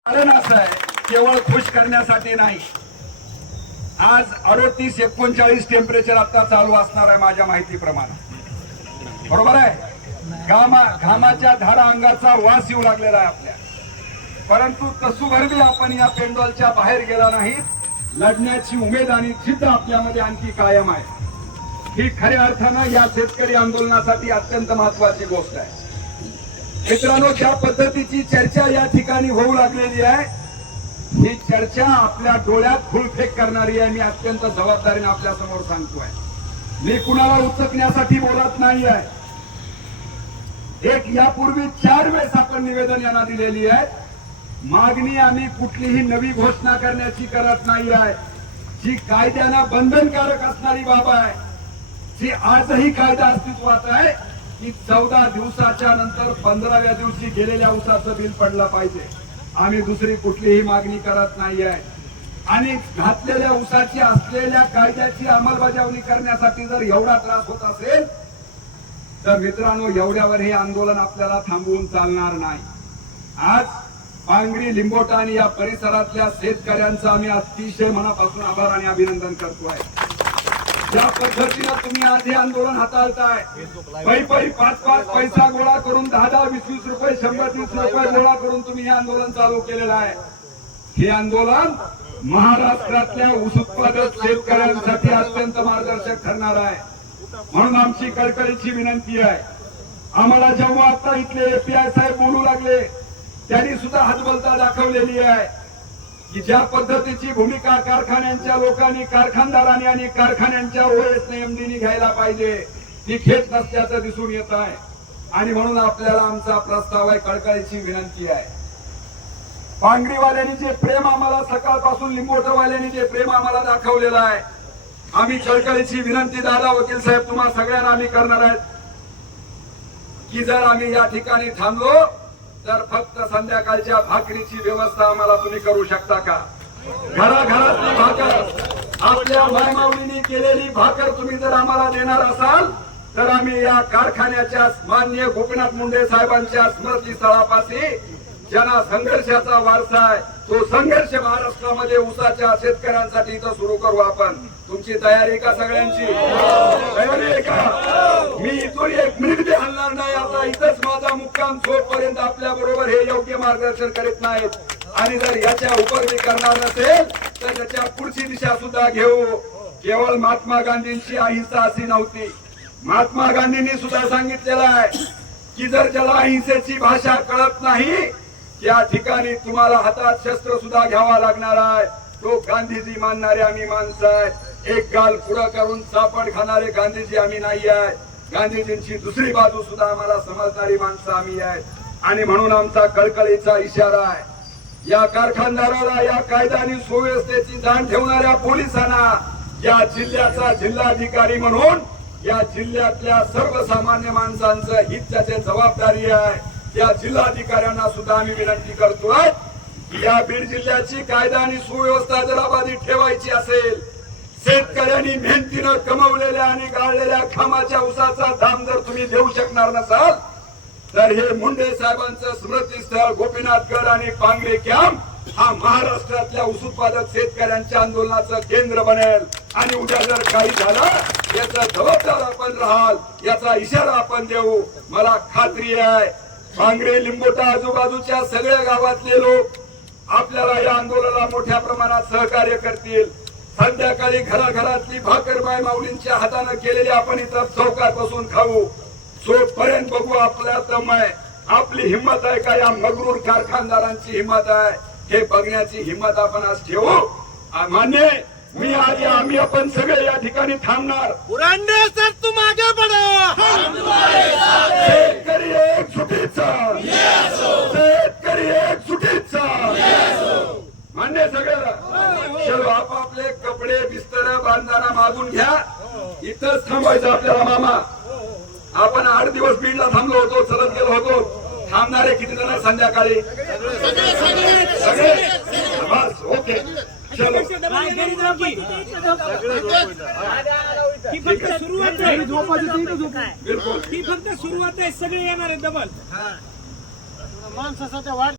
कारण असं आहे, केवळ खुश करण्यासाठी नाही. आज 38-39 टेम्परेचर आता चालू असणार आहे माझ्या माहितीप्रमाणे. बरोबर आहे. घामाच्या धारा अंगाचा वास येऊ लागलेला आहे आपल्या. परंतु तसूभरही आपण या पेंडॉलच्या बाहेर गेला नाही. लढण्याची उमेद आणि जिद्द आपल्यामध्ये आणखी कायम आहे. ही खऱ्या अर्थानं या शेतकरी आंदोलनासाठी अत्यंत महत्वाची गोष्ट आहे. मित्रांनो, ज्या पद्धतीची चर्चा या ठिकाणी होऊ लागलेली आहे, ही चर्चा आपल्या डोळ्यात धूळफेक करणारी आहे. मी अत्यंत जबाबदारीने आपल्या समोर सांगतोय. मी कुणाला उचकण्यासाठी बोलत नाही आहे. एक यापूर्वी 4 वेळेस आपण निवेदन यांना दिलेली आहे. मागणी आम्ही कुठलीही नवी घोषणा करण्याची करत नाही आहे. जी कायद्यानं बंधनकारक असणारी बाब आहे, जी आजही कायदा अस्तित्वात आहे, की 14 दिवसाच्या नंतर 15व्या दिवशी गेलेल्या ऊसाचं बिल पडलं पाहिजे. आम्ही दुसरी कुठलीही मागणी करत नाही आहे. आणि घातलेल्या ऊसाची असलेल्या कायद्याची अंमलबजावणी करण्यासाठी जर एवढा त्रास होत असेल तर मित्रांनो, एवढ्यावर हे आंदोलन आपल्याला थांबवून चालणार नाही. आज पांगरी, लिंबोटा आणि या परिसरातल्या शेतकऱ्यांचं आम्ही अतिशय मनापासून आभार आणि अभिनंदन करतोय. ज्या पद्धतीनं तुम्ही आज हे आंदोलन हाताळताय, पै 5 पैसा गोळा करून 10 20 रुपये 100 रुपये गोळा करून तुम्ही हे आंदोलन चालू केलेलं आहे. हे आंदोलन महाराष्ट्रातल्या ऊस उत्पादक शेतकऱ्यांसाठी अत्यंत मार्गदर्शक ठरणार आहे. म्हणून आमची कळकळीची विनंती आहे. आम्हाला जेव्हा आता इथले एपीआय साहेब बोलू लागले, त्यांनी सुद्धा हातबलता दाखवलेली आहे की ज्या पद्धतीची भूमिका कारखान्यांच्या लोकांनी, कारखानदारांनी आणि कारखान्यांच्या ओएसने एमडीनी घ्यायला पाहिजे, ती घेत नसल्याचं दिसून येत आहे. आणि म्हणून आपल्याला आमचा प्रस्ताव आहे, कळकळीची विनंती आहे. पांगरीवाल्यांनी जे प्रेम आम्हाला सकाळपासून, लिंबोटवाल्यांनी जे प्रेम आम्हाला दाखवलेलं आहे, आम्ही कळकळीची विनंती दादा वकील साहेब तुम्हा सगळ्यांना आम्ही करणार आहेत की जर आम्ही या ठिकाणी थांबलो तर फक्त संध्याकाळच्या भाकरीची व्यवस्था आम्हाला तुम्ही करू शकता का? घराघरातली भाकर, आपल्या मायमाऊलींनी केलेली भाकर तुम्ही जर आम्हाला देणार असाल तर आम्ही या कारखान्याच्या माननीय गोपीनाथ मुंडे साहेबांच्या स्मृतीस्थळापाशी ज्यांना संघर्षाचा वारसा आहे, तो संघर्ष महाराष्ट्रामध्ये ऊसाच्या शेतकऱ्यांसाठी इथं सुरू करू आपण. तुमची तयारी का? सगळ्यांची तयारी आहे का? मी इथून 1 मिनिट बी हलणार नाही. आता इथंच माझा मुक्काम जोपर्यंत आपल्या बरोबर हे योग्य मार्गदर्शन करीत नाहीत. आणि जर याच्या उपर मी करणार नसेल तर त्याच्या पुढची दिशा सुद्धा घेऊ. केवळ महात्मा गांधींची अहिंसा अशी नव्हती. महात्मा गांधींनी सुद्धा सांगितलेलं आहे की जर ज्याला अहिंसेची भाषा कळत नाही, या ठिकाणी तुम्हाला हातात शस्त्र सुद्धा घ्यावा लागणार आहे. तो गांधीजी मानणारे आम्ही माणसं आहे. एक गाल पुढं करून सापड खाणारे गांधीजी आम्ही नाही आहे. गांधीजींची दुसरी बाजू सुद्धा आम्हाला समजणारी माणसं आम्ही आहे. आणि म्हणून आमचा कळकळीचा इशारा आहे या कारखानदाराला, या कायदा आणि सुव्यवस्थेची जाण ठेवणाऱ्या पोलिसांना, या जिल्ह्याचा जिल्हाधिकारी म्हणून या जिल्ह्यातल्या सर्वसामान्य माणसांचं हित त्याची जबाबदारी आहे. या जिल्हाधिकाऱ्यांना सुद्धा आम्ही विनंती करतोय की या बीड जिल्ह्याची कायदा आणि सुव्यवस्था जर अबाधित ठेवायची असेल, शेतकऱ्यांनी मेहनतीनं कमवलेल्या आणि गाळलेल्या खामाच्या ऊसाचा दाम जर तुम्ही देऊ शकणार नसाल तर हे मुंडे साहेबांचं स्मृतीस्थळ गोपीनाथगड आणि पांगरे कॅम्प हा महाराष्ट्रातल्या ऊस उत्पादक शेतकऱ्यांच्या आंदोलनाचं केंद्र बनेल. आणि उद्या जर काही झालं याचा जबाबदार आपण राहाल, याचा इशारा आपण देऊ. मला खात्री आहे पांगरे, लिंबोटा आजूबाजूच्या सगळ्या गावातले लोक आपल्याला या आंदोलनाला मोठ्या प्रमाणात सहकार्य करतील. संध्याकाळी घराघरातली भाकर बाय माऊलींच्या हाताने केलेली आपण इथं चौकात बसून खाऊ. जोपर्यंत बघू आपल्या दम आहे, आपली हिंमत आहे का, या मगरूर कारखानदारांची हिंमत आहे, हे बघण्याची हिंमत आपण आज ठेवू. मान्य मी आज आम्ही आपण सगळे या ठिकाणी थांबणार. पुरांडे सर तुम आगे बढ़ो. शेतकरी एक सुटीचा, शेतकरी एक सुटीचा. मान्य सगळ्याला. चलो आपापले कपडे बिस्तर बांधताना मागून घ्या. इथंच थांबायचं आपल्याला. मामा, आपण 8 दिवस बीडला थांबलो होतो, चलत गेलो होतो. थांबणारे किती जण संध्याकाळी? सगळे बस. ओके चलो. ही फक्त सुरुवात आहे. बिलकुल ही फक्त सुरुवात आहे. सगळे येणार आहे डबल माणसासाठी वाढ.